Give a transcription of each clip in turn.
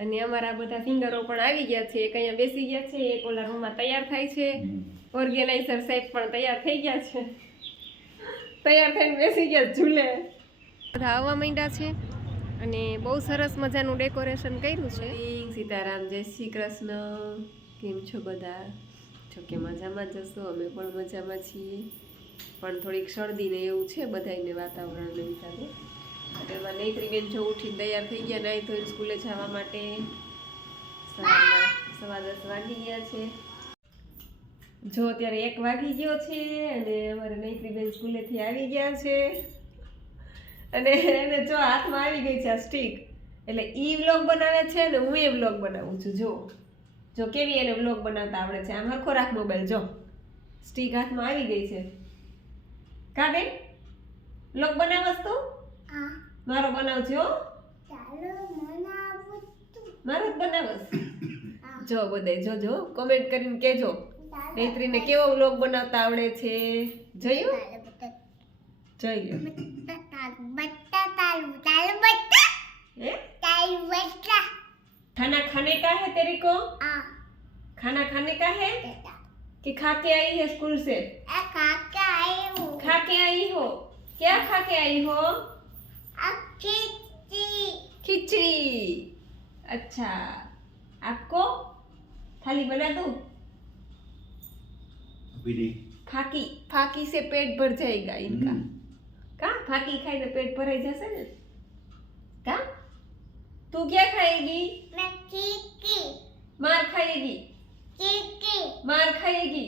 અને અમારા બધા ફિંગરો પણ આવી ગયા છે એક અહીંયા બેસી ગયા છે એક ઓલા રૂમમાં તૈયાર થાય છે. ઓર્ગેનાઇઝર સાહેબ પણ તૈયાર થઈ ગયા છે. તૈયાર થઈને બેસી ગયા છે ઝૂલે. બધા આવવા માંડ્યા છે અને બહુ સરસ મજાનું ડેકોરેશન કર્યું છે. સીતારામ જય શ્રી કૃષ્ણ. કેમ છો બધા? જો કે મજામાં જશો અમે પણ મજામાં છીએ. પણ થોડીક શરદી ને એવું છે બધાને વાતાવરણને હિસાબે. અને એમાં નૈત્રીબેન જો ઉઠીને તૈયાર થઈ ગયા, નાઈ ધોઈને સ્કૂલે જવા માટે સવા દસ વાગી ગયા છે. જો અત્યારે એક વાગી ગયો છે અને અમારે નૈત્રીબેન સ્કૂલેથી આવી ગયા છે. અને એને જો હાથમાં આવી ગઈ છે આ સ્ટીક એટલે ઈ વ્લોગ બનાવે છે ને હું એ વ્લોગ બનાવું છું. જો. જો કેવી એને વ્લોગ બનાવતા આવડે છે. આમ હરખો રાખ મોબાઈલ જો. સ્ટીક હાથમાં આવી ગઈ છે. કા બેન? વ્લોગ બનાવસ તું? મારો બનાવજો હો મારો જ બનાવસ જો બધાય જોજો કોમેન્ટ કરીને કહેજો નૈત્રીને કેવો વ્લોગ બનાવતા આવડે છે જોયું જોઈ લો હે खाना खाने का है तेरे को खाना खाने का है कि खा के आई है स्कूल से खा के आई हो क्या खा के आई हो खिचड़ी अच्छा आपको थाली बना दूं फाकी फाकी से पेट भर जाएगा इनका का फाकी खाए तो पेट भराई जैसे ना का तू क्या खाएगी मैं केकी मार खाएगी केकी मार खाएगी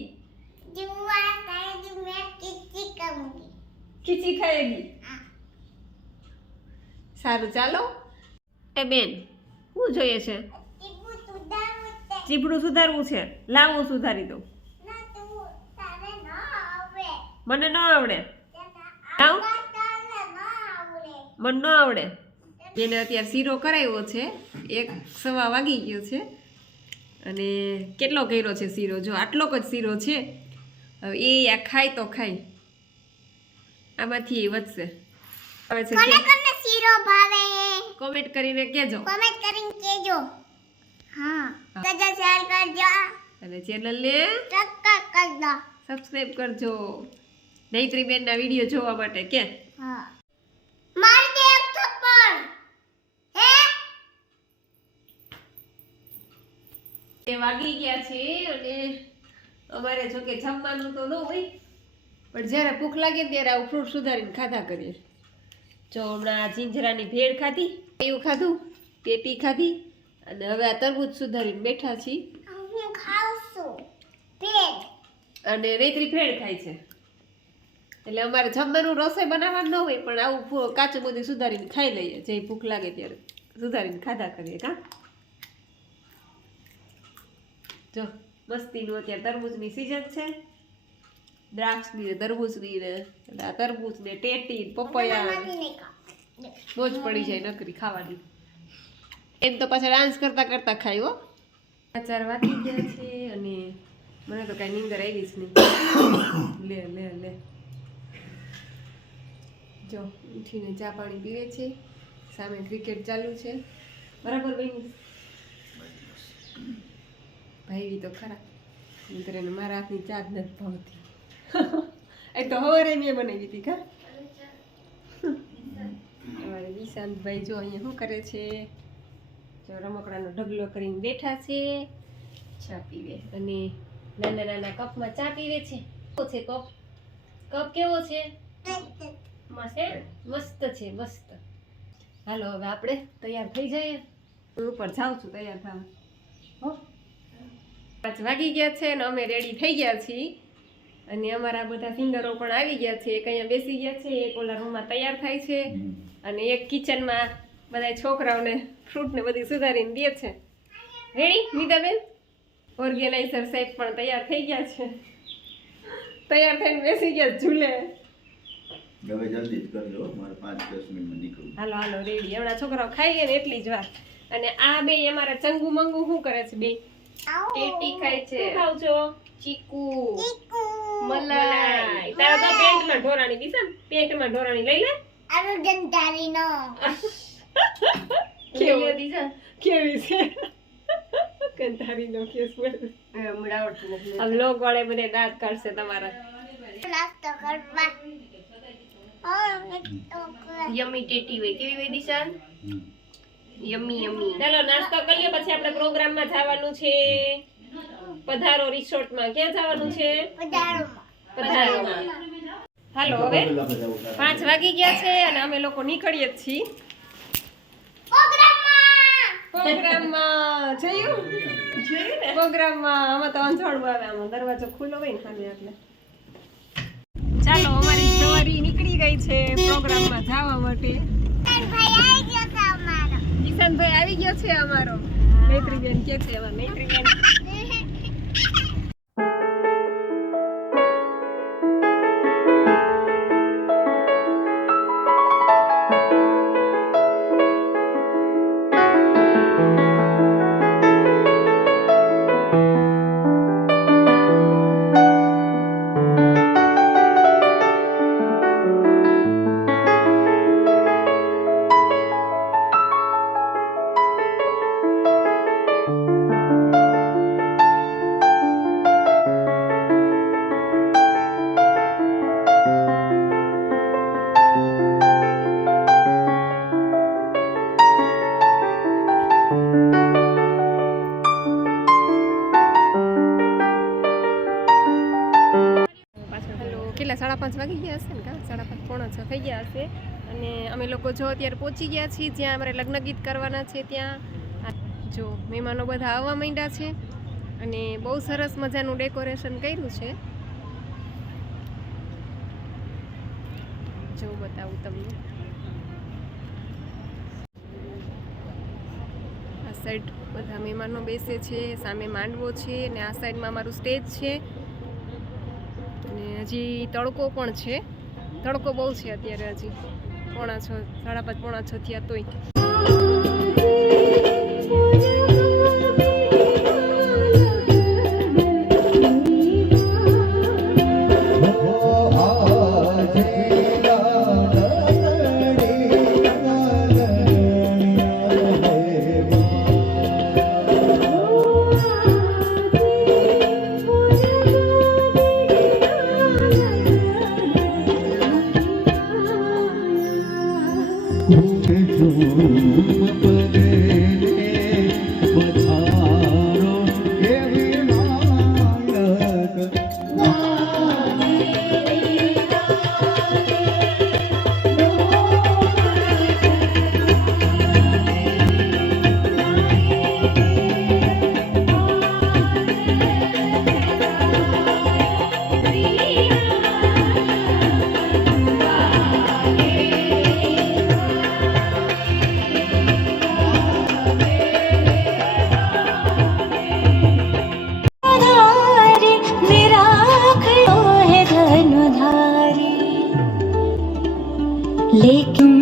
जुआ खाएगी मैं खिचड़ी खाऊंगी खिचड़ी खाएगी हाँ। સારું ચાલો. એ બેન શું જોઈએ છે? ચીપડું સુધારવું છે. લાવું સુધારી દઉં. મને ન આવડે. લાવ. મને ન આવડે. એને અત્યારે શીરો કરાવ્યો છે. એક સવા વાગી ગયો છે. અને કેટલો કર્યો છે શીરો? જો આટલો જ શીરો છે. હવે એ આ ખાય તો ખાય. આમાંથી એ વધશે. હવે છે શીરો ભાવે. કોમેન્ટ કરીને કહેજો. કોમેન્ટ કરીને કહેજો. હા. તો શેર કરજો. અને ચેનલને સબસ્ક્રાઇબ કરજો. સબસ્ક્રાઈબ કરજો. નૈત્રીબેનના વીડિયો જોવા માટે કે. હા. મારી દે એક થપ્પડ હે? એ વાગી ગયા છે અને અમારે જો કે જમવાનું તો ન હોય પણ જ્યારે ભૂખ લાગે ત્યારે આવું ફ્રૂટ સુધારીને ખાધા કરીએ. જો હમણાં આ જીંજરાની ભેળ ખાધી એવું ખાધું પેટી ખાધી અને હવે આ તરબૂચ સુધારીને બેઠા છીએ. હું ખાઉં છું પેટ અને રેતરી ભેળ ખાય છે. એટલે અમારે જમવાનું રસોઈ બનાવવાનું ન હોય પણ આવું કાચું બધું સુધારીને ખાઈ લઈએ જે ભૂખ લાગે ત્યારે સુધારીને ખાધા કરીએ કા? જો મસ્તીનું અત્યારે તરબૂચની સિઝન છે. દ્રાક્ષની ને તરબૂચની ને એટલે આ તરબૂચ ને ટેટી ને પપૈયા બહુ જ મોજ પડી જાય નકરી ખાવાની. એમ તો પાછા ડાન્સ કરતા કરતા ખાય હો. ચાર વાગી ગયા છે અને મને તો કાંઈ નીંદર આવી જ નહીં. લે લે લે. જો ઉઠીને ચા પાણી પીવે છે. સામે ક્રિકેટ ચાલુ છે. બરાબર બેન? ભાઈ તો ખરા. નહીંતર એને મારા હાથની ચા જ નથી ભાવતી. એ તો હવારે મેં બનાવી હતી કા અમારે વિશાંતભાઈ જો અહીંયા શું કરે છે? જો રમકડાનો ઢગલો કરીને બેઠા છે. ચા પીવે. અને નાના નાના કપમાં ચા પીવે છે. કેવો છે કપ? કપ કેવો છે? મસ્ત છે, મસ્ત. હાલો, હવે આપણે તૈયાર થઈ જઈએ. હું ઉપર જાઉં છું તૈયાર થવા. પાંચ વાગી ગયા છે અને અમે રેડી થઈ ગયા છીએ. અને અમારા બધા ફિંગરો પણ આવી ગયા છે. એક અહીંયા બેસી ગયા છે એક ઓલા રૂમમાં તૈયાર થાય છે અને એક કિચનમાં બધા છોકરાઓને ફ્રૂટને બધી સુધારીને દે છે. રેડી નીતાબેન? ઓર્ગેનાઇઝર સાહેબ પણ તૈયાર થઈ ગયા છે. તૈયાર થઈને બેસી ગયા છે ઝૂલે. હવે જલ્દી જ કરજો મારે પાંચ દસ મિનિટમાં નીકળવું. હાલો હાલો રેડી હમણાં છોકરાઓ ખાઈ લે ને એટલી જ વાર અને આ બે અમારા ચંગુ મંગુ શું કરે છે બે? ટેટી ખાય છે. ખાવ છો? ચીકુ. મલાઈ. તારા તો પેન્ટમાં ઢોરાણી દીસન પેન્ટમાં ઢોરાણી લઈ લે. આનું જંતારી નો કેવો? દીસન કેવી છે? કંટાળીનો કેસ બોલ. નથી. આ બ્લોગ વાળે બધે દાંત કાઢશે તમારા. નાસ્તો કરવા. કરવા યમી ટેટી હોય કેવી હોય દિશાન યમી યમી. ચાલો નાસ્તો કરીએ પછી આપણે પ્રોગ્રામમાં જવાનું છે. પધારો રિસોર્ટમાં. ક્યાં જવાનું છે? પધારોમાં. હાલો હવે પાંચ વાગી ગયા છે અને અમે લોકો નીકળીએ જ છીએ. પ્રોગ્રામમાં. જોયું? જોયું પ્રોગ્રામમાં આમાં તો અંધારું આવે આમાં. દરવાજો ખુલ્લો હોય ને ખાલી એટલે. ચાલો અમારી સવારી નીકળી ગઈ છે પ્રોગ્રામમાં જવા માટે. કિશનભાઈ આવી ગયો છે અમારો. મૈત્રીબેન કે છે અમાર મૈત્રીબેન. વાગી ગયા હશે ને કા? સાડા પાંચ પોણા છ થઈ ગયા હશે. અને અમે લોકો જો અત્યારે પહોંચી ગયા છીએ, જ્યાં અમારે લગ્ન ગીત કરવાના છે ત્યાં. જો મહેમાનો બધા આવવા માંડ્યા છે. અને બહુ સરસ મજાનું ડેકોરેશન કર્યું છે. જો બતાવું તમને. આ સાઈડ બધા મહેમાનો બેસે છે, સામે માંડવો છે અને આ સાઈડમાં અમારું સ્ટેજ છે. હજી તડકો પણ છે. તડકો બહુ છે અત્યારે હજી. પોણા છ, સાડા પાંચ, પોણા છ થયા તોય. लेकिन